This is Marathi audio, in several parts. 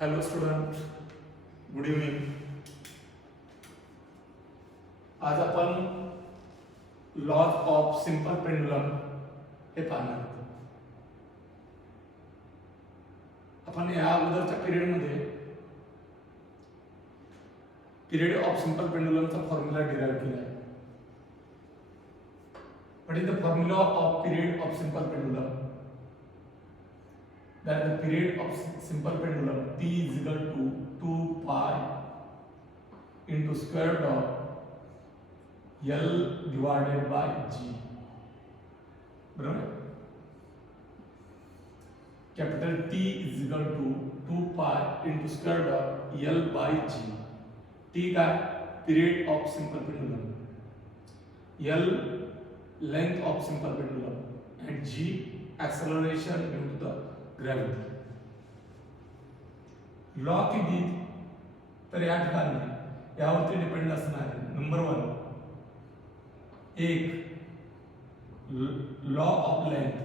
Hello student, good evening. आज आपण लॉज ऑफ सिंपल पेंडुलम हे पाहणार आहोत. आपण या अगोदरच्या पिरियडमध्ये पिरियड ऑफ सिंपल पेंडुलमचा फॉर्म्युला डिराइव्ह केला आहे. What is the formula of period of simple pendulum? That the period of simple pendulum t is equal to 2 pi into square root of L divided by G. बराबर? Capital T is equal to 2 pi into square root of L by G. T का period of simple pendulum. L length of simple pendulum and G acceleration due to the gravity. Law किती तर या ठिकाणी यावरती डिपेंड असणार आहे. नंबर 1 एक लॉ ऑफ लेंथ,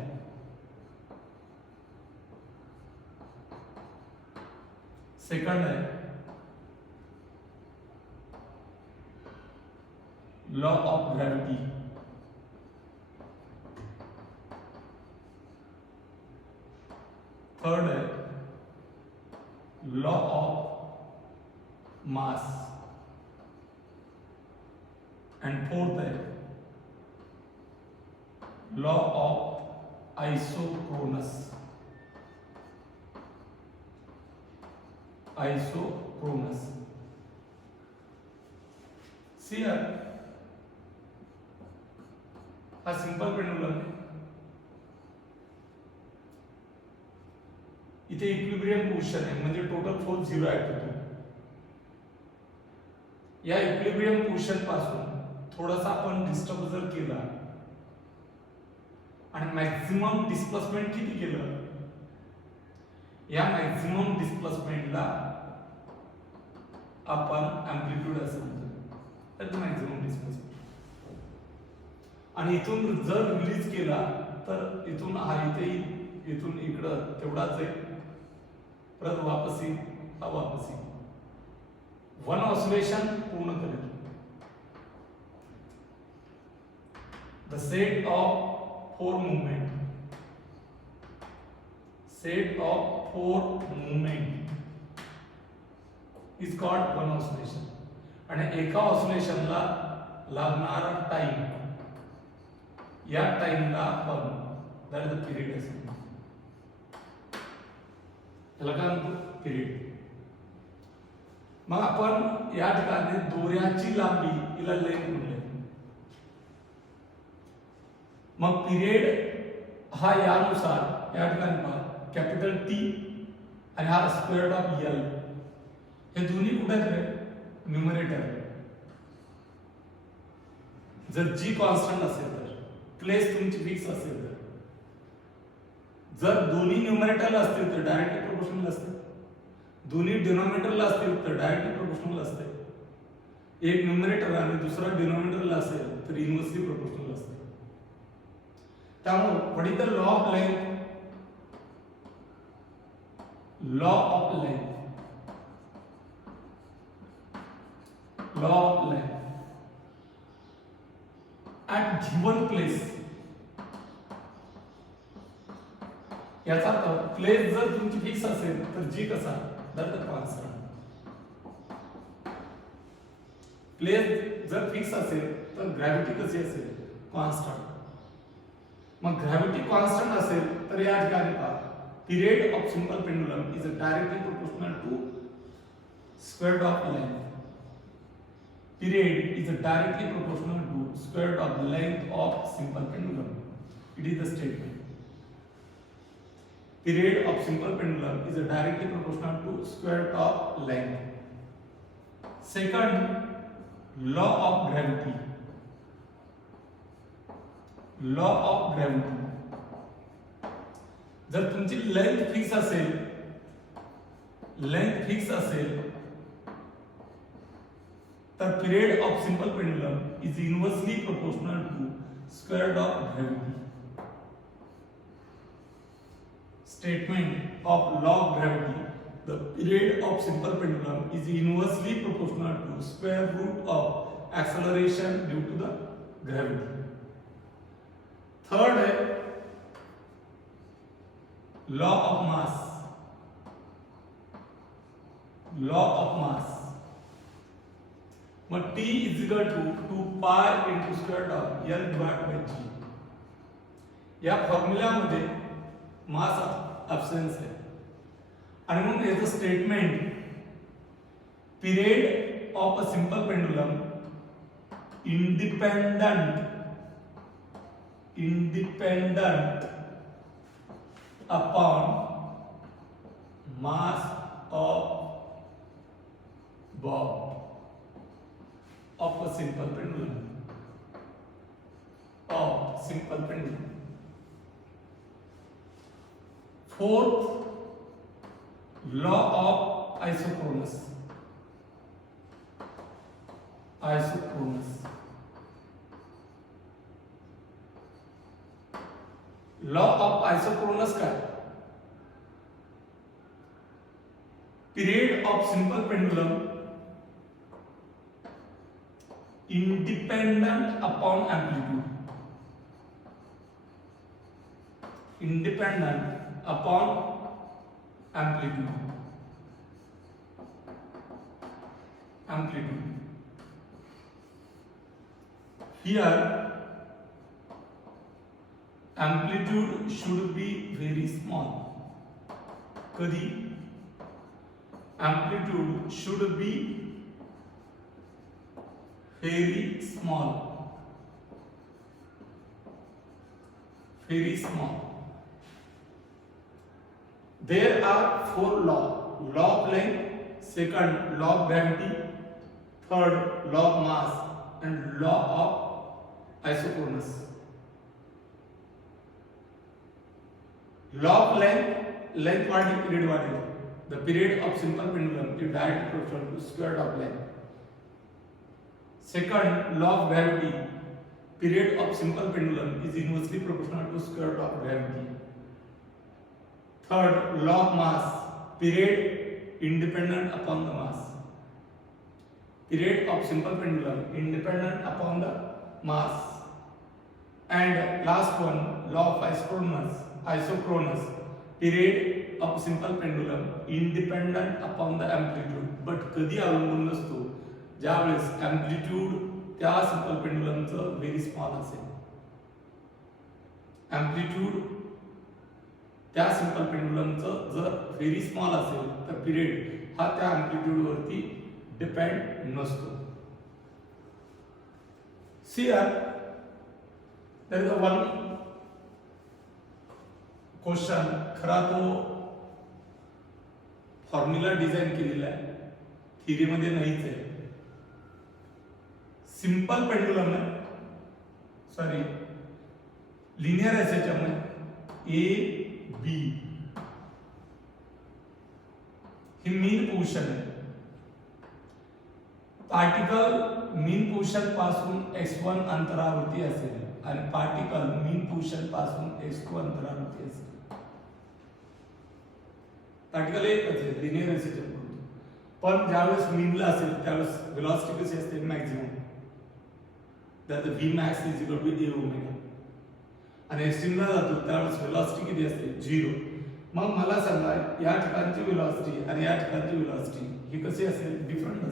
सेकंड है लॉ ऑफ ग्रेविटी, थर्ड है law of mass and fourth है लॉ ऑफ आइसोक्रोनस. आइसोक्रोनस सी हा सिंपल पेंडुलम है. इथे इक्विलिब्रियम पोझिशन आहे म्हणजे टोटल फोर्स 0 ऍक्ट होतो. या इक्विलिब्रियम पोझिशन पासून थोडासा आपण डिस्टर्ब जर केला आणि मॅक्झिमम डिस्प्लेसमेंट किती केलं, या मॅक्झिमम डिस्प्लेसमेंटला आपण एम्प्लिट्यूड असं म्हणतो. तर मॅक्झिमम डिस्प्लेसमेंट आणि इथून जर रिलीज केला तर इथून हा इथे इथून इकडं तेवढाच आहे, परत वापसी हा वापसी वन ऑसिलेशन पूर्ण करेल. The set of four movement is called one oscillation. आणि एका ऑसिलेशनला लागणारा टाइम, या टाइमला आपण दॅट द पिरियड असेल. त्याला काय म्हणतो पिरियड. मग आपण या ठिकाणी दोऱ्याची लांबी हिला लेंथ म्हणले. मग पिरियड हा यानुसार या ठिकाणी पहा कॅपिटल टी आणि हा स्क्वेअर रूट ऑफ एल हे दोन्ही कुठे आहेत न्यूमरेटर. जर जी कॉन्स्टंट असेल तर प्लेस तुमची फिक्स असेल तर, जर दोन्ही न्यूमरेटरला असतील तर डायरेक्टली प्रोपोर्शनल असते, दोन्ही डिनॉमिनेटरला असतील तर डायरेक्टली प्रोपोर्शनल असते, एक न्यूमरेटर आणि दुसरा डिनॉमिनेटरला असेल तर इनव्हर्सली प्रोपोर्शनल असते. त्यामुळे what is the law of length? Law of length at given place. याचा अर्थ प्लेस जर तुमची फिक्स असेल तर जी कसा दॅट द कॉन्स्टंट. प्लेस जर फिक्स असेल तर ग्रॅव्हिटी कशी असेल कॉन्स्टंट. मग ग्रॅव्हिटी कॉन्स्टंट असेल तर या ठिकाणी पहा period of simple pendulum is directly proportional to square root of length. Period is directly proportional to square root of the length of simple pendulum. It is the statement. Period of simple pendulum is directly proportional to square root of length. Second, law of gravity. Law of gravity. जर तुमची लेंथ फिक्स असेल the period of simple pendulum is inversely proportional to square root of gravity. Statement of law of gravity the period of simple pendulum is inversely proportional to square root of acceleration due to the gravity. Third है law of mass. Law of mass. मग T is equal to 2 pi into square root of L divided by G. या फॉर्म्युलामध्ये मास ॲब्सेन्स आहे आणि मग याचं statement period of a simple pendulum independent upon mass of bob of a simple pendulum. Fourth, law of isochronous. Law of isochronous का period of simple pendulum independent upon amplitude. Here amplitude should be very small. कधी amplitude should be very small. There are 4 laws: law of length, second law of gravity, third law of mass, and law of isochronous. Law of length वाढली, period वाढली. The period of simple pendulum is directly proportional to square root of length. Second law of gravity, period of simple pendulum is inversely proportional to square root of gravity. Third law of mass, period independent upon the mass. Period of simple pendulum independent upon the mass. And last one, law of isochronous, period of simple pendulum independent upon the amplitude. But कधी अवलंबून नसतो ज्यावेळेस amplitude त्या सिंपल पेंडुलमचं व्हेरी स्मॉल असेल. amplitude त्या सिंपल पेंडुलमचं जर व्हेरी स्मॉल असेल तर पिरियड हा त्या amplitude वरती डिपेंड नसतो. See here, there is a one question, खरा तो फॉर्म्युला डिझाइन केलेला आहे, थिअरी मध्ये नाहीच आहे. सिंपल पेंडुलम है, सॉरी लिनियर एसएचएम है, ए बी ही मीन पोझिशन आहे. पार्टिकल मीन पोझिशन पासून x1 अंतरावरती असेल आणि पार्टिकल मीन पोझिशन पासून x2 अंतरावरती असेल. पार्टिकल एकच आहे लिनियर एसएचएम म्हणून, पण ज्यावेळेस मीनला असेल त्यावेळेस वेलोसिटी कशी असते maximum, that the Vmax is equal to a omega. आणि एक्स्ट्रीमला जातो त्यावेळेस वेलोसिटी किती असते 0. मग मला सांगा या ठिकाणची वेलोसिटी आणि या ठिकाणची वेलोसिटी ही कशी असेल, डिफरंट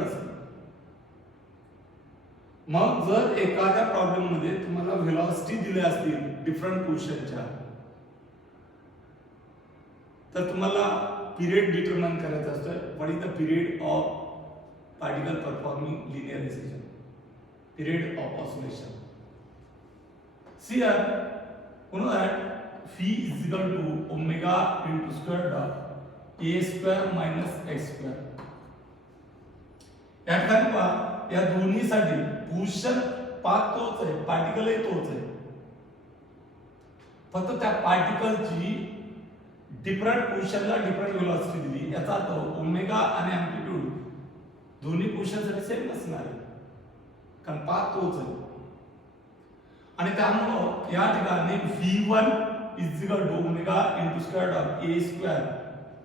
असेल. मग जर एखाद्या प्रॉब्लेम मध्ये तुम्हाला वेलोसिटी दिल्या असतील डिफरंट पोझिशनच्या, तर तुम्हाला period determine करायचं असतं. what is the period of particle performing linear oscillation, period of oscillation. See here, you know that phi is equal to omega into square root of a square minus x square. या ठिकाणी पहा, या दोन्हीसाठी पोझिशन पाथ तोच आहे, पार्टिकल ही तोच आहे, फक्त त्या पार्टिकलची डिफरंट पोझिशनला डिफरंट वेलोसिटी दिली. याचा अर्थ ओमेगा आणि अँप्लिट्यूड दोन्ही पोझिशनसाठी सेम नसणार आहे, कारण पाथ तोच आहे. आणि त्यामुळे या ठिकाणी V1 is equal to omega into square root of a square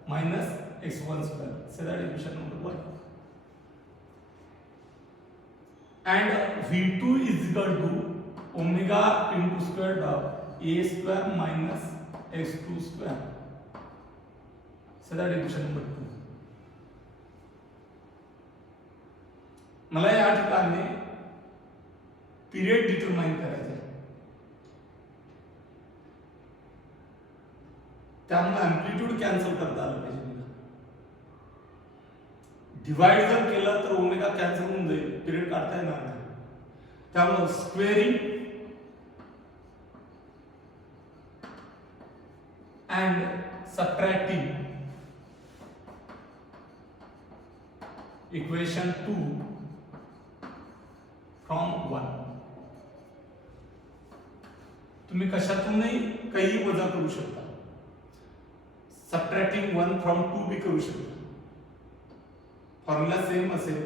minus x1 square. So that is equation number 1. And V2 is equal to omega into square root of a square minus x2 square. So that is equation number 2. मला या ठिकाणी पिरियड डिटरमाइन करायचा आहे, त्यामुळे अँप्लिट्यूड कॅन्सल करता आलं पाहिजे मला. डिवाइड जर केलं तर ओमेगा कॅन्सल होऊन जाईल, पिरियड काढता येणार नाही. त्यामुळे squaring and subtracting equation 2 from 1. तुम्ही कशातूनही काही वजा करू शकता. सबट्रॅक्टिंग 1 फ्रॉम 2 भी करू शकता. फॉर्म्युला सेम असेल.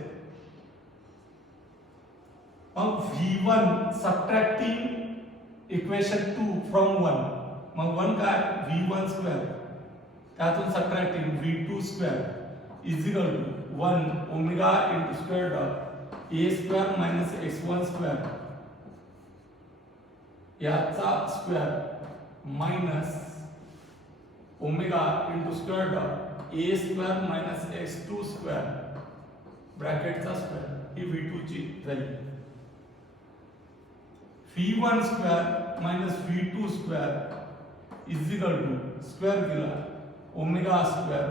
मग V1 सबट्रॅक्टिंग इक्वेशन 2 फ्रॉम 1, मग 1 काय V1 स्क्वेअर, त्यातून subtracting V2 square is equal to 1 omega into square of a square minus x1 square याचा square minus omega into square of a square minus x2 square ब्रॅकेटचा स्क्वेअर ही V2 ची value. V1 square minus V2 square is equal to square केला ओमेगा स्क्वेअर,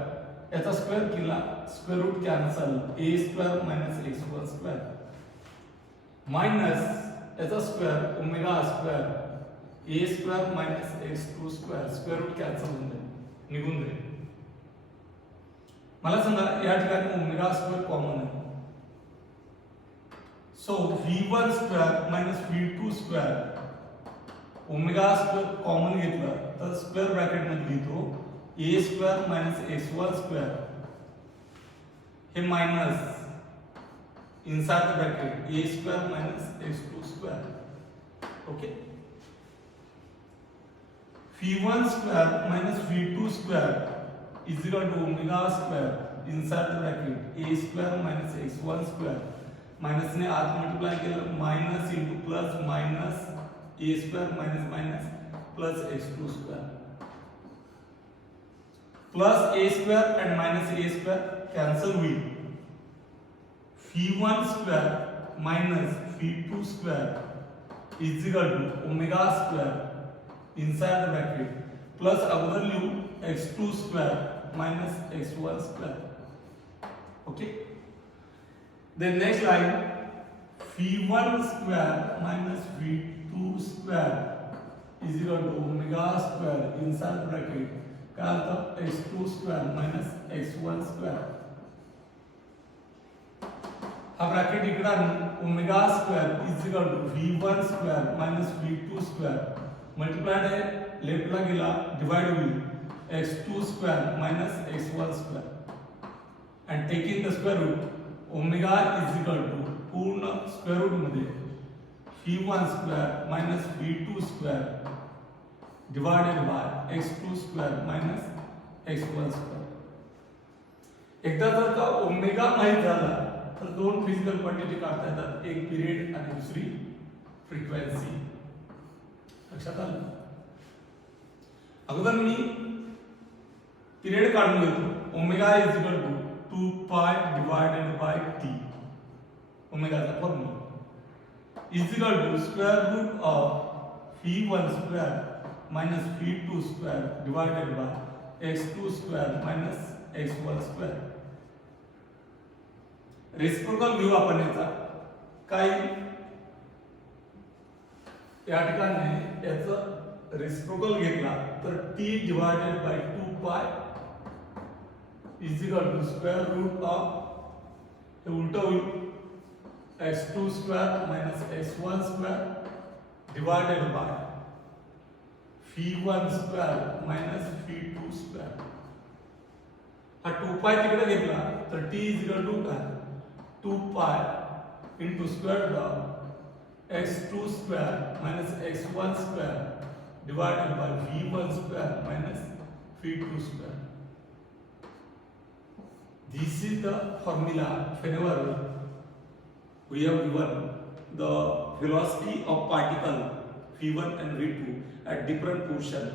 याचा स्क्वेअर केला square root cancel a square minus x1 square minus याचा square omega square a square minus x2 square, square root cancel होऊन जाईल, निघून जाईल. मला सांगा या ठिकाणी ओमेगा स्क्वेअर कॉमन आहे. So V1 square minus V2 square omega square common घेतलं तर स्क्वेअर ब्रॅकेट मध्ये लिहितो a square minus x1 square हे minus inside the bracket a square minus x2 square. Okay. V1 square minus V2 square is equal to omega square inside the bracket a square minus x1 square, minus ने आत मल्टिप्लाय केलं minus into plus minus a square minus minus plus x2 square plus a square and minus a square cancel हुई. V1 square minus V2 square is equal to omega square inside the bracket plus अगोदर लिहू x2 square minus x1 square. Okay. Then next line V1 square minus V2 square is equal to omega square inside the bracket का अर्थ x2 square minus x1 square. हा ब्रॅकेट इकडे आणून omega square is equal to V1 square minus V2 square multiplied आहे लेफ्टला गेला डिवाइड होईल x2 square minus x1 square and taking the square root omega is equal to पूर्ण स्क्वेअर रूट मध्ये V1 square minus V2 square divided by x2 square minus x1 square. एकदा जर का ओमेगा माहित झाला तर दोन फिजिकल क्वांटिटी काढता येतात, एक पिरियड आणि दुसरी फ्रिक्वेन्सी. लक्षात आलं. अगोदर मी पिरियड काढून घेतो. Omega is equal to 2 pi divided by t. ओमेगाचा formula is equal to square root of V1 square minus V2 square divided by x2 square minus x1 square. Reciprocal घेऊ आपण याचा. काय या ठिकाणी याचं रेसिप्रोकल घेतला तर t divided by 2 pi is equal to square root of हे उलट होईल x2 square minus x1 square divided by V1 square minus V2 square. हा 2 पाय तिकडे घेतला तर t इज इक्वल टू काय 2 pi into square root of x2 square minus x1 square divided by v1 square minus v2 square. This is the formula whenever we have given the velocity of particle v1 and v2 at different position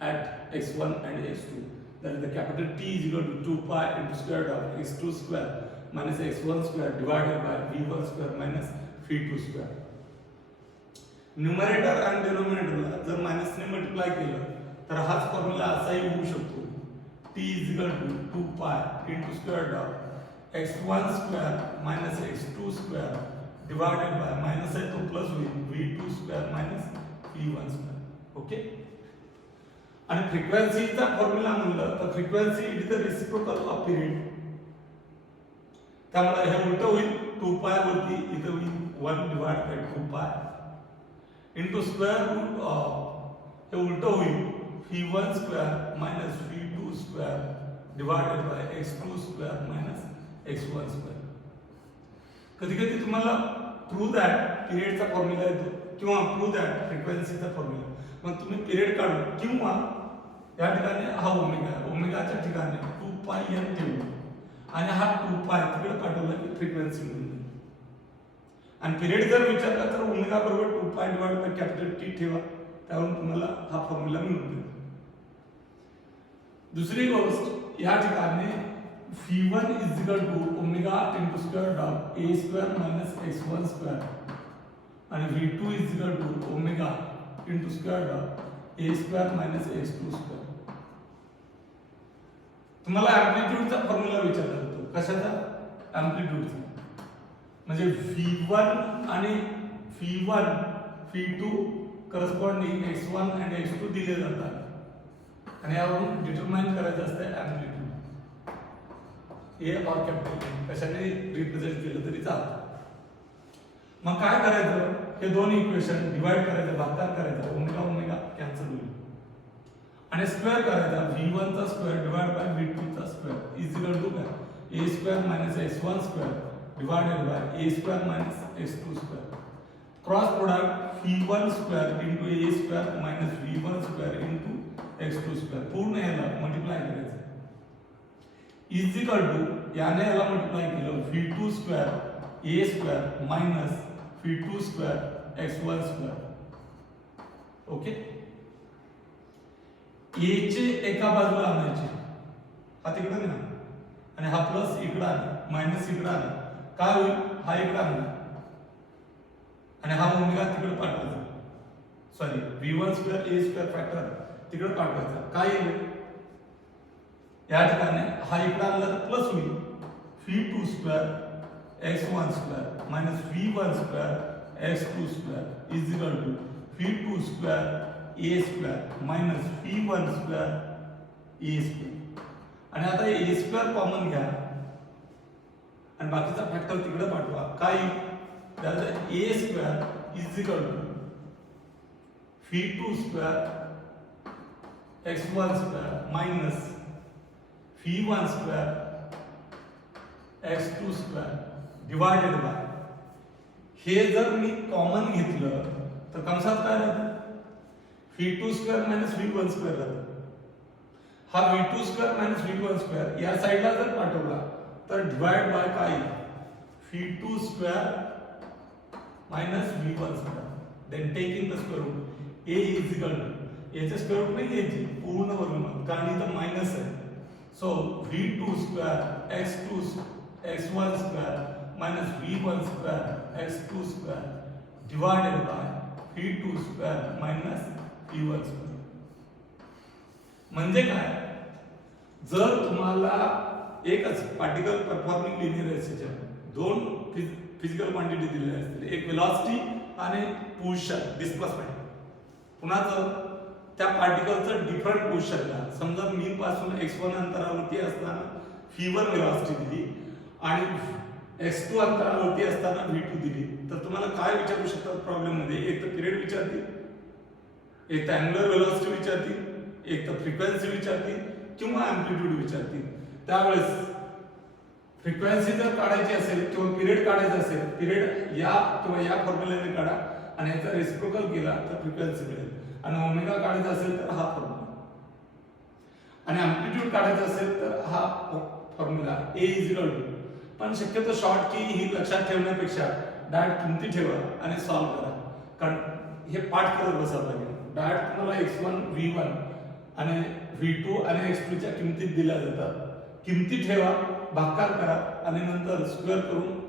at x1 and x2. That is the capital T is equal to 2 pi into square root of x2 square minus x1 square divided by v1 square minus v2 square. Numerator आणि डिनोमिनेटरला जर मायनस ने मल्टिप्लाय केलं तर हाच फॉर्म्युला असाही होऊ शकतो. T is equal to 2 pi into square root of x1 square minus x2 square divided by minus है तो प्लस होईल v2 square minus v1 square. Okay. आणि फ्रिक्वेन्सीचा फॉर्म्युला म्हणलं तर frequency it is the reciprocal off period. त्यामुळे हे उलट होईल 2 पाय वरती इथे होईल 1 divide by 2 pi into square root of हे उलट होईल v1 square minus v2 square divided by x2 square minus x1 square. कधी कधी तुम्हाला प्रूव्ह दॅट पिरियडचा फॉर्म्युला येतो किंवा प्रूव्ह दॅट फ्रिक्वेन्सीचा फॉर्म्युला. मग तुम्ही पिरियड काढून किंवा या ठिकाणी हा ओमेगा आहे, ओमेगाच्या ठिकाणी 2 पाय n ठेवू आणि हा 2 पाय तिकडे पाठवला की फ्रिक्वेन्सी मिळून जाईल. आणि पिरियड जर विचारला तर ओमेगा बरोबर 2 pi divide by capital T ठेवा, त्यावरून तुम्हाला हा फॉर्म्युला मिळून जाईल. दुसरी गोष्ट या ठिकाणी v1 is equal to omega into square root of a square minus x1 square आणि v2 is equal to omega into square root of a square minus x2 square. तुम्हाला एम्प्लिट्यूडचा फॉर्म्युला विचारला जातो. कशाचा? एम्प्लिट्यूडचा. म्हणजे v1 आणि v1 v2 करस्पॉन्डिंग x1 आणि x2 दिले जातात आणि यावरून डिटरमाइन करायचं असतं एम्प्लिट्यूड. ए और कॅपिटल कशाने रिप्रेझेंट केलं तरी चालतं. मग काय करायचं? हे दोन इक्वेशन डिवाइड करायचं, भागाकार करायचा, ओमेगा ओमेगा कॅन्सल होईल आणि स्क्वेअर करायचा. v1 चा स्क्वेअर डिवाइड बाय v2 चा स्क्वेअर इज इक्वल टू काय? a square minus x1 square divided bye a square minus x2 square. Cross product v1 square into a square minus v1 square into x2 square पूर्ण याला मल्टिप्लाय करायचं इज इक्वल टू याने याला मल्टिप्लाय केलं v2 square a square minus v2 square x1 square. Okay. a चे एका बाजूला आणायचे, हा तिकडे ना आणि हा प्लस इकडे आला मायनस इकडे आला, काय होईल? हा इकडे आला आणि हा ओमेगा तिकडे पाठवायचा. Sorry v1 square a square factor तिकडे पाठवायचा. काय येईल? या ठिकाणी हा इकडे आला तर प्लस होईल v2 square x1 square minus v1 square x2 square is equal to v2 square a square minus v1 square a square. आणि आता a स्क्वेअर कॉमन घ्या आणि बाकीचा फॅक्टर तिकडे पाठवा. काय? त्याचा a square is equal to v2 square x1 square minus v1 square x2 square divided by हे जर मी कॉमन घेतलं तर कंसात काय राहतं? v2 square minus v1 square राहतं. हा v2 square minus v1 square या साइडला जर पाठवला तर डिवाइड बाय काय? v2 square minus v1 square. Then taking the square root a is equal to याचे स्क्वेअर रूट नाही घ्यायचे, पूर्ण वर्गमूळ, कारण इथं मायनस आहे. So v2 square x2 x1 square minus v1 square x2 square divided by v2 square minus v1 square. म्हणजे काय? जर तुम्हाला एकच पार्टिकल परफॉर्मिंग लिनियर एक्सिजन दोन फिजिकल क्वांटिटी दिलेल्या असतील, एक वेलॉसिटी आणि पोझिशन डिस्प्लेसमेंट, पुन्हा जर त्या पार्टिकलचं डिफरंट पोझिशनला समजा मीन पासून x1 अंतरावरती असताना v1 वेलॉसिटी दिली आणि x2 अंतरावरती असताना v2 दिली तर तुम्हाला काय विचारू शकतात प्रॉब्लेम मध्ये? एक तर पिरियड विचारतील, एक तर अँगुलर वेलॉसिटी विचारतील, एक तर फ्रिक्वेन्सी विचारतील किंवा एम्प्लिट्यूड विचारतील. त्यावेळेस फ्रिक्वेन्सी जर काढायची असेल किंवा पिरियड काढायचा असेल, पिरियड या किंवा या फॉर्म्युल्याने काढा आणि याचा रेसिप्रोकल केला तर फ्रिक्वेन्सी मिळेल. आणि ओमेगा काढायचा असेल तर हा फॉर्म्युला, आणि अँप्लिट्यूड काढायचा असेल तर हा formula A is equal to. पण शक्यतो शॉर्ट की ही लक्षात ठेवण्यापेक्षा डायरेक्ट किमती ठेवा आणि सॉल्व करा, कारण हे पाठ करत बसावं लागेल. डायरेक्ट तुम्हाला x1 v1 आणि v2 आणि x2 च्या किमती दिल्या जातात. किमती ठेवा, भागाकार करा आणि नंतर स्क्वेअर करून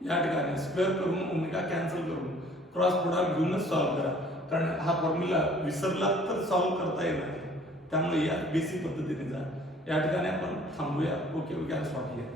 या ठिकाणी स्क्वेअर करून ओमेगा कॅन्सल करून क्रॉस प्रोडक्ट घेऊनच सॉल्व करा, कारण हा फॉर्म्युला विसरला तर सॉल्व करता येणार नाही. त्यामुळे या बेसिक पद्धतीने जा. या ठिकाणी आपण थांबूया. Okay, we can stop here.